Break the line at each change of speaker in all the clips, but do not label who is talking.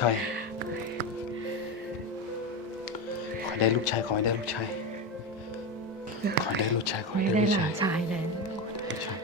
ชายขอให้ได้ลูกชาย ขอให้ได้ลูกชาย ขอให้ได้ลูกชาย ขอไม่ให้
ได้
ได้ลูก
ห
ชา
ลายนชายแล้ว
ลูกชาย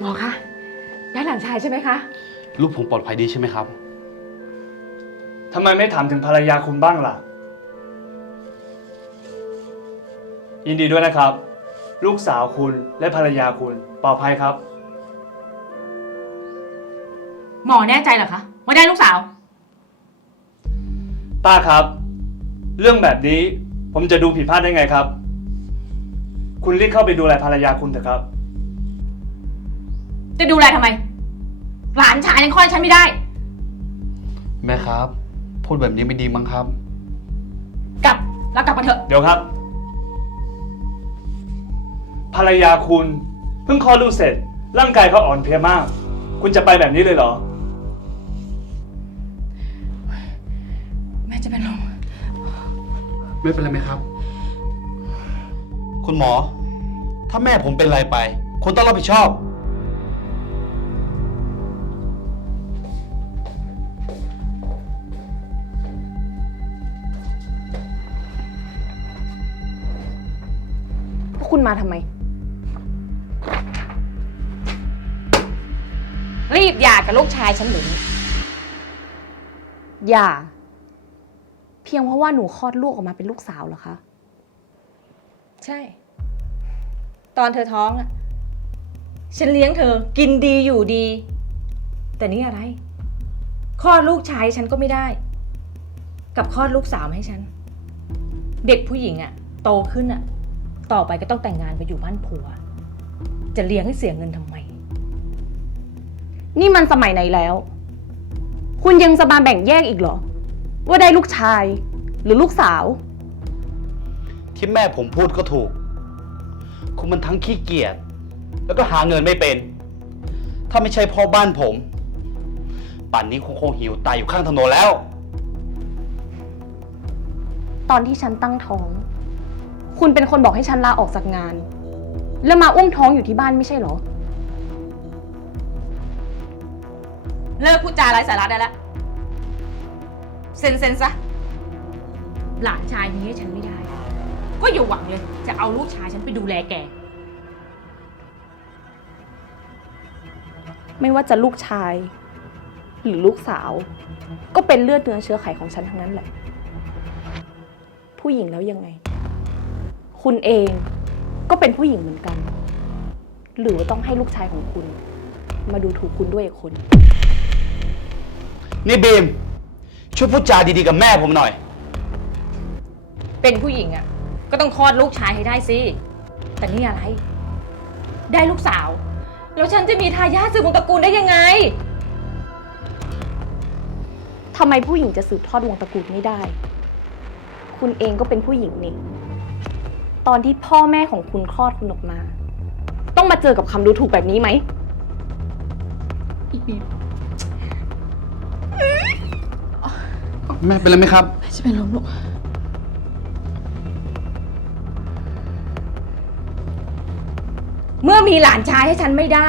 หมอคะได้หลานชายใช่ไหมคะ
ลูกผมปลอดภัยดีใช่ไหมครับ
ทำไมไม่ถามถึงภรรยาคุณบ้างล่ะ ยินดีด้วยนะครับ ลูกสาวคุณและภรรยาคุณปลอดภัยครับ
หมอแน่ใจเหรอคะว่าได้ลูกสาว
ป้าครับ เรื่องแบบนี้ผมจะดูผิดพลาดได้ไงครับ คุณรีบเข้าไปดูแลภรรยาคุณเถอะครับ
จะดูแลทำไม หลานชายยังคลอดฉันไม่ได้
แม่ครับ พูดแบบนี้ไม่ดีมั้งครับ
กลับแล้วกลับมาเถอะ
เดี๋ยวครับ ภรรยาคุณเพิ่งคลอดลูกเสร็จ ร่างกายเขาอ่อนเพลียมาก คุณจะไปแบบนี้เลยเหรอ
ไม่เป็นไรไหมครับ คุณหมอ ถ้าแม่ผมเป็นอะไรไป คุณต้องรับผิดชอบ
พวกคุณมาทำไม
รีบหย่ากับลูกชายฉันหรือ
อย่า เพียงเพราะว่าหนูคลอดลูกออกมาเป็นลูกสาวเหรอคะ
ใช่ ตอนเธอท้องอะฉันเลี้ยงเธอ กินดีอยู่ดี แต่นี่อะไรคลอดลูกชายฉันก็ไม่ได้ กับคลอดลูกสาวมาให้ฉัน เด็กผู้หญิงอะโตขึ้นอะต่อไปก็ต้องแต่งงานไปอยู่บ้านผัว จะเลี้ยงให้เสียเงินทำไม
นี่มันสมัยไหนแล้ว คุณยังจะมาแบ่งแยกอีกเหรอ ว่าได้ลูกชายหรือลูกสาว
ที่แม่ผมพูดก็ถูก คุณมันทั้งขี้เกียจแล้วก็หาเงินไม่เป็น ถ้าไม่ใช่พ่อบ้านผม ป่านนี้คงคงหิวตายอยู่ข้างถนนแล้ว
ตอนที่ฉันตั้งท้อง คุณเป็นคนบอกให้ฉันลาออกจากงาน แล้วมาอุ้มท้องอยู่ที่บ้านไม่ใช่เหรอ
เลิกพูดจาไร้สาระได้แล้ว เซ็นเซ็นซะ หลานชายนี้ให้ฉันไม่ได้ ก็อย่าหวังเลย จะเอาลูกชายฉันไปดูแลแก
ไม่ว่าจะลูกชาย หรือลูกสาว ก็เป็นเลือดเนื้อเชื้อไขของฉันทั้งนั้นแหละ ผู้หญิงแล้วยังไง คุณเองก็เป็นผู้หญิงเหมือนกัน หรือว่าต้องให้ลูกชายของคุณ มาดูถูกคุณด้วยอีกคน
นี่บีม ช่วยพูดจาดีๆกับแม่ผมหน่อย
เป็นผู้หญิงอะ่ะ ก็ต้องคลอดลูกชายให้ได้สิ แต่นี่อะไร ได้ลูกสาว แล้วฉันจะมีทายาทสืบวงศ์ตระกูลได้ยังไง
ทำไมผู้หญิงจะสืบทอดวงตระกูลไม่ได้ คุณเองก็เป็นผู้หญิงนี่ ตอนที่พ่อแม่ของคุณคลอดคุณออกมา ต้องมาเจอกับคำดูถูกแบบนี้ไหม
แม่เป็นไรไหมครับ แม่
จะเป็นลมลูก
เมื่อมีหลานชายให้ฉันไม่ได้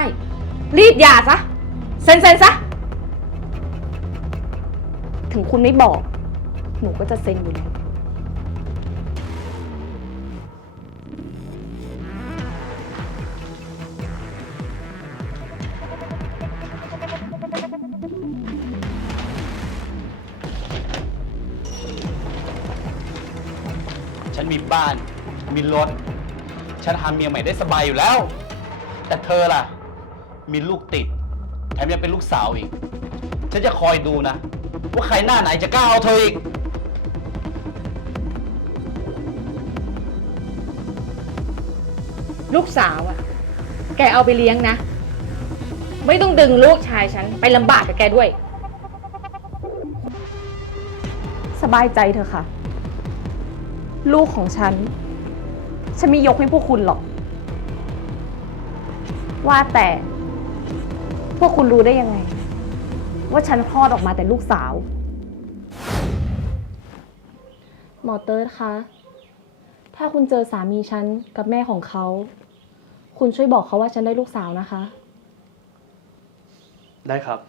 รีบหย่าซะ เซ็นเซ็นซะ
ถึงคุณไม่บอก หนูก็จะเซ็นอยู่แล้ว
มีบ้าน มีรถ ฉันหาเมียใหม่ได้สบายอยู่แล้ว แต่เธอล่ะ มีลูกติด แถมยังเป็นลูกสาวอีก ฉันจะคอยดูนะ ว่าใครหน้าไหนจะกล้าเอาเธออีก
ลูกสาวอะ่ะแกเอาไปเลี้ยงนะ ไม่ต้องดึงลูกชายฉันไปลำบากกับแกด้วย
สบายใจเถอะค่ะ ลูกของฉัน ฉันไม่ยกให้พวกคุณหรอก ว่าแต่ พวกคุณรู้ได้ยังไง ว่าฉันคลอดออกมาแต่ลูกสาว หมอเติร์ดคะ ถ้าคุณเจอสามีฉันกับแม่ของเขา คุณช่วยบอกเขาว่าฉันได้ลูกสาวนะคะ
ได้ครับ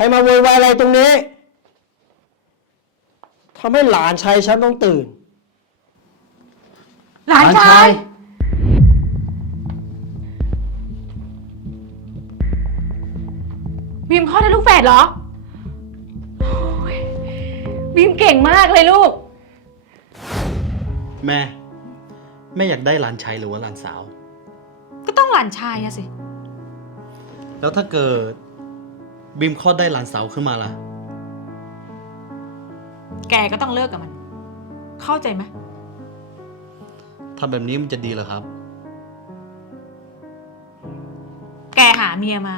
ครมาโวยวายอะไรตรงนี้ทำให้หลานชายฉันต้องตื่น
หลานชาย บีมคลอดได้ลูกแฝดเหรอโอ้ยบีมเก่งมากเลยลูก
แม่ แม่อยากได้หลานชายหรือว่าหลานสาว
ก็ต้องหลานชายอะสิ
แล้วถ้าเกิด บีมคลอดได้หลานสาวขึ้นมาล่ะ
แกก็ต้องเลิกกับมัน เข้าใจไหม
ทำแบบนี้มันจะดีเหรอครับ
แกหาเมียมา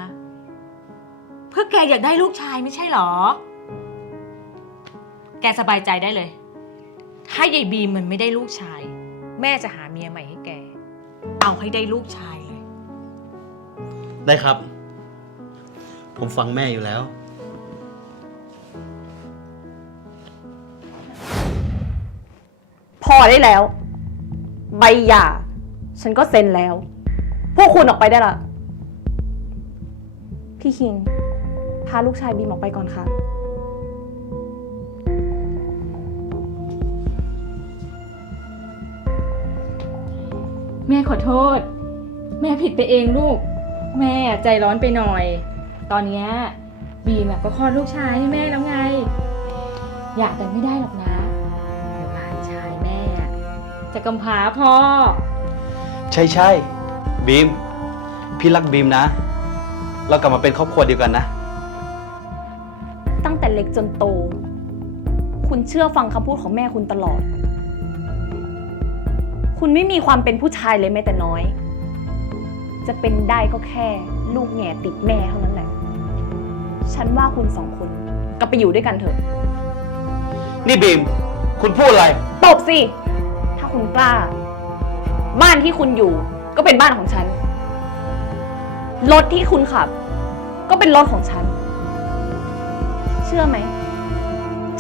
เพื่อแกอยากได้ลูกชายไม่ใช่เหรอ แกสบายใจได้เลย ถ้ายายบีมมันไม่ได้ลูกชาย แม่จะหาเมียใหม่ให้แก เอาให้ได้ลูกชายเลย
ได้ครับ ผมฟังแม่อยู่แล้ว
พอได้แล้ว ใบหย่า ฉันก็เซ็นแล้ว พวกคุณออกไปได้ละ พี่คิง พาลูกชายบีมออกไปก่อนค่ะ
แม่ขอโทษ แม่ผิดไปเองลูก แม่ใจร้อนไปหน่อย ตอนเนี้ยบีมอะก็คลอดลูกชายให้แม่แล้วไง อยากกันไม่ได้หรอกนะเดี๋ยวหลานชายแม่อะจะกำพร้าพ่อ
ใช่ใช่บีม พี่รักบีมนะ เรากลับมาเป็นครอบครัวเดียวกันนะ
ตั้งแต่เล็กจนโต คุณเชื่อฟังคำพูดของแม่คุณตลอด คุณไม่มีความเป็นผู้ชายเลยแม้แต่น้อย จะเป็นได้ก็แค่ลูกแง่ติดแม่เท่านั้นแหละ ฉันว่าคุณสองคนกลับไปอยู่ด้วยกันเถอะ
นี่บีม คุณพูดอะไร
ตบสิ ถ้าคุณกล้า บ้านที่คุณอยู่ก็เป็นบ้านของฉัน รถที่คุณขับ ก็เป็นรถของฉัน เชื่อไหม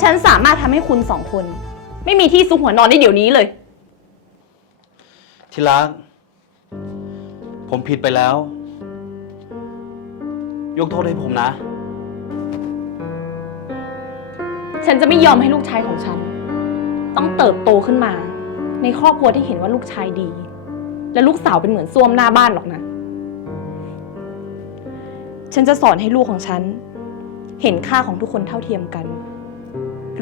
ฉันสามารถทำให้คุณสองคน ไม่มีที่ซุกหัวนอนได้เดี๋ยวนี้เลย
ที่รัก ผมผิดไปแล้ว ยกโทษให้ผมนะ
ฉันจะไม่ยอมให้ลูกชายของฉัน ต้องเติบโตขึ้นมา ในครอบครัวที่เห็นว่าลูกชายดี และลูกสาวเป็นเหมือนส้วมหน้าบ้านหรอกนะ ฉันจะสอนให้ลูกของฉัน เห็นค่าของทุกคนเท่าเทียมกัน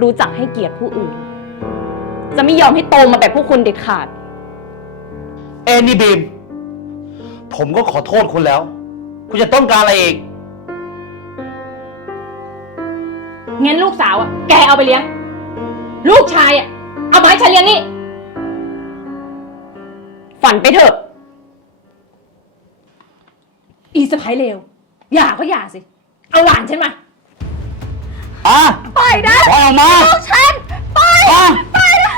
รู้จักให้เกียรติผู้อื่น จะไม่ยอมให้โตมาแบบพวกคุณเด็ดขาด
เอ็นนี่บีม ผมก็ขอโทษคุณแล้ว คุณจะต้องการอะไรอีก
งั้นลูกสาวอะแกเอาไปเลี้ยง ลูกชายอะเอามาให้ฉันเลี้ยงนี่
ฝันไปเถอะ
อีสะพ้ายเลวอย่าก็อย่าสิ เอาหลานฉันมา
อะ
ปล่อยนะ
ปล่อยออกมา
ลูกฉันปล่อย
อะ
ปล่อยนะ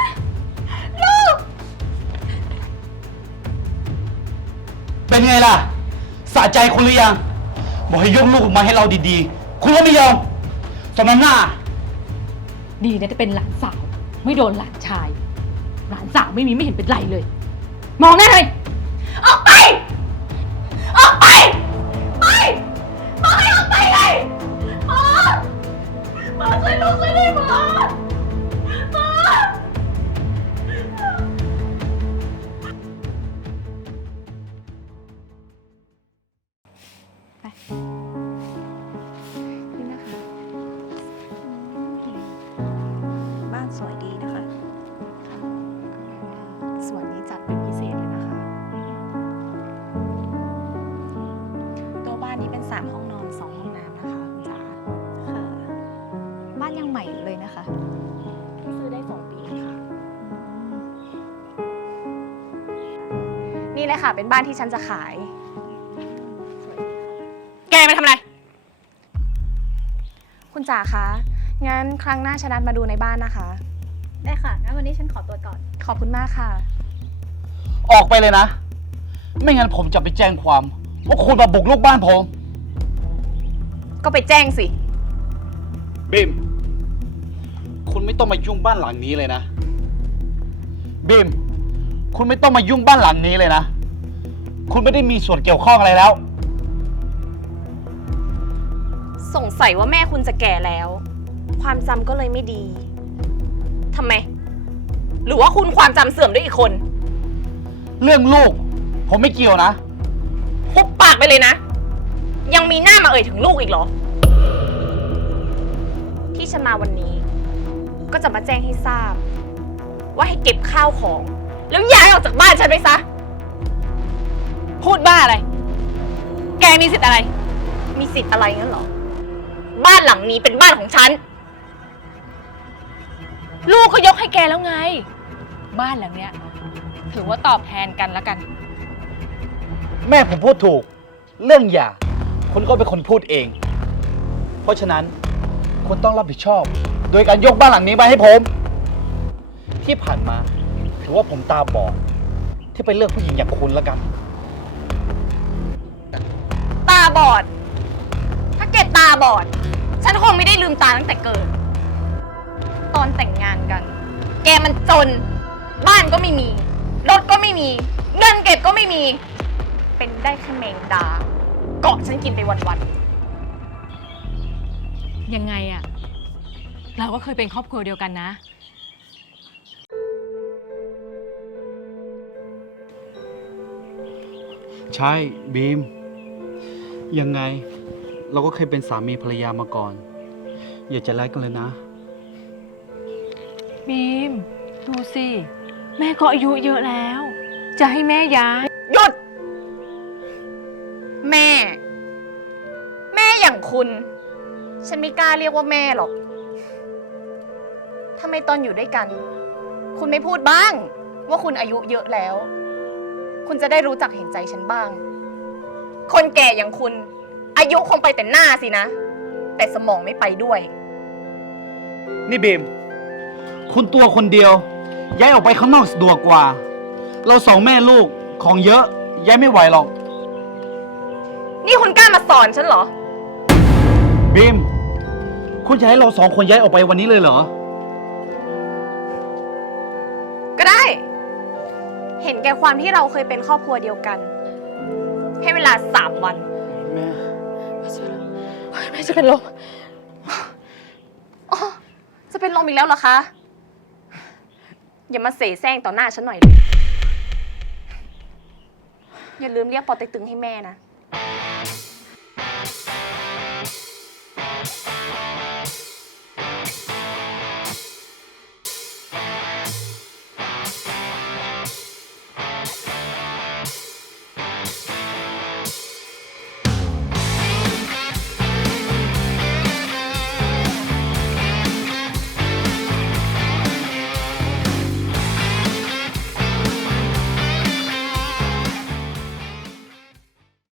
ลูก
เป็นไงล่ะ สะใจคุณหรือยัง บอกให้ยกลูกมาให้เราดีๆ คุณก็ไม่ยอม สมน้ำหน้า
ดีนะจะเป็นหลานสาว ไม่โดนหลานชาย หลานสาวไม่มีไม่เห็นเป็นไรเลย มองหน้าเลย
ออกไป ออกไป ไปบอกให้ออกไปเลยหมอหมอช่วยลูกช่วยด้วยหมอหมอไป นี่เลยค่ะ เป็น
บ้าน
ที่ฉันจะขาย
แกมาทำอะไร
คุณจ๋าคะ งั้นครั้งหน้าฉันนัดมาดูในบ้านนะคะ
ได้ค่ะ งั้นวันนี้ฉันขอตัวก่อน
ขอบคุณมากค่ะ
ออกไปเลยนะ ไม่งั้นผมจะไปแจ้งความว่าคุณมาบุกลุกบ้านผม
ก็ไปแจ้งสิ
บีม คุณไม่ต้องมายุ่งบ้านหลังนี้เลยนะ บีม คุณไม่ต้องมายุ่งบ้านหลังนี้เลยนะ คุณไม่ได้มีส่วนเกี่ยวข้องอะไรแล้ว
สงสัยว่าแม่คุณจะแก่แล้ว ความจำก็เลยไม่ดีทำไม หรือว่าคุณความจำเสื่อมด้วยอีกคน
เรื่องลูก ผมไม่เกี่ยวนะ
หุบปากไปเลยนะ ยังมีหน้ามาเอ่ยถึงลูกอีกเหรอ ที่ฉันมาวันนี้ ก็จะมาแจ้งให้ทราบ ว่าให้เก็บข้าวของ แล้วย้ายออกจากบ้านฉันไปซะ พูดบ้าอะไร แกมีสิทธิ์อะไร มีสิทธิ์อะไรงั้นเหรอ บ้านหลังนี้เป็นบ้านของฉัน ลูกก็ยกให้แกแล้วไง บ้านหลังเนี้ย ถือว่าตอบแทนกันแล้วกัน
แม่ผมพูดถูก เรื่องหย่าคุณก็เป็นคนพูดเอง เพราะฉะนั้นคุณต้องรับผิดชอบ โดยการยกบ้านหลังนี้มาให้ผม ที่ผ่านมา ถือว่าผมตาบอดที่ไปเลือกผู้หญิงอย่างคุณแล้วกัน
ตาบอด ถ้าแกตาบอด ฉันคงไม่ได้ลืมตาตั้งแต่เกิด ตอนแต่งงานกัน แกมันจน บ้านก็ไม่มี รถก็ไม่มี เงินเก็บก็ไม่มี เป็นได้แค่แมงดา เกาะฉันกินไปวัน
ยังไงอะเราก็เคยเป็นครอบครัวเดียวกันนะ
ใช่บีม ยังไงเราก็เคยเป็นสามีภรรยามาก่อน อย่าใจร้ายกันเลยนะ
บีม ดูสิ แม่ก็อายุเยอะแล้ว จะให้แม่ย้าย
ๆหยุด แม่ แม่อย่างคุณ ฉันไม่กล้าเรียกว่าแม่หรอกทำไมตอนอยู่ด้วยกัน คุณไม่พูดบ้าง ว่าคุณอายุเยอะแล้ว คุณจะได้รู้จักเห็นใจฉันบ้าง คนแก่อย่างคุณ อายุคงไปแต่หน้าสินะ แต่สมองไม่ไปด้วย
นี่บีม คุณตัวคนเดียว ย้ายออกไปข้างนอกสะดวกกว่า เราสองแม่ลูกของเยอะย้ายไม่ไหวหรอก
นี่คุณกล้ามาสอนฉันเหรอ
บีม คุณจะให้เราสองคนย้ายออกไปวันนี้เลยเหรอ
เห็นแก่ความที่เราเคยเป็นครอบครัวเดียวกัน ให้เวลาสามวัน
แม่
แม่จะเป็นลมอ๋อจะเป็นลมอีกแล้วเหรอคะ อย่ามาเสแสร้งต่อหน้าฉันหน่อยเลยอย่าลืมเรียกปอเต็กตึงให้แม่นะ